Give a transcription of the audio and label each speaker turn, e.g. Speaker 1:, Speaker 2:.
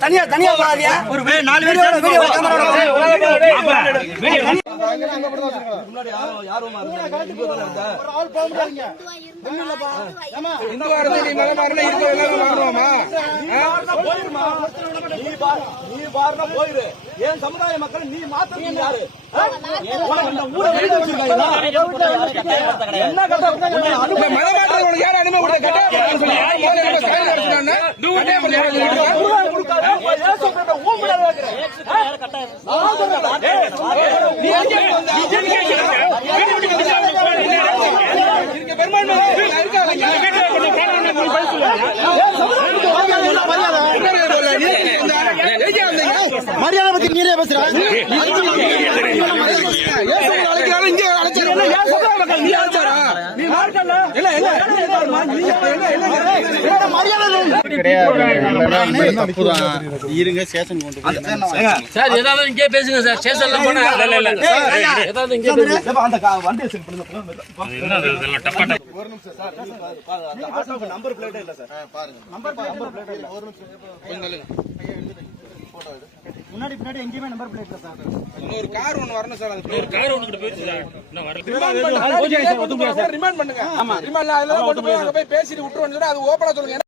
Speaker 1: தனியா தனியா போடாதீங்க ஒரு நாலு பேர் சேர்ந்து வீடியோ கேமரா
Speaker 2: இந்துவா இருந்து நீ மதமா இருந்தா இருக்க எல்லாரும் மாறுவோமா?
Speaker 1: நீ பாரு, நீ பாருன்னா போயிரு ஏன் சமுதாய மக்கள் நீ மாத்தணும் யாரு? என்ன கதை? என்ன, என்ன மரியாதை இல்லை.
Speaker 3: இருங்க ஸ்டேஷன் கொண்டு போய்
Speaker 4: சார் ஏதாவது இங்கே பேசுங்க சார் ஸ்டேஷன்ல போனா இல்ல இல்ல ஏதாவது இங்கே பேசுங்க
Speaker 1: ஏப்பா, அந்த கா- வண்டியை செட் பண்ணுங்க. நம்பர் பிளேட்டே இல்ல சார் முன்னாடி பின்னாடி எங்கேயுமே நம்பர் பிளேட் இல்ல சார்.
Speaker 2: இன்னொரு கார் ஒண்ணு வரணும் சார் அது
Speaker 4: ஒரு கார் ஒன்று போயிடுச்சு சார். வரல.
Speaker 2: ரிமாண்ட் பண்ணுங்க. ரிமாண்ட் பண்ணுங்க. ரிமாண்ட் அதுல கொண்டு போய் அங்க போய் பேசிட்டு விட்டுருவோம் அது ஓப்பனா சொல்லுங்க.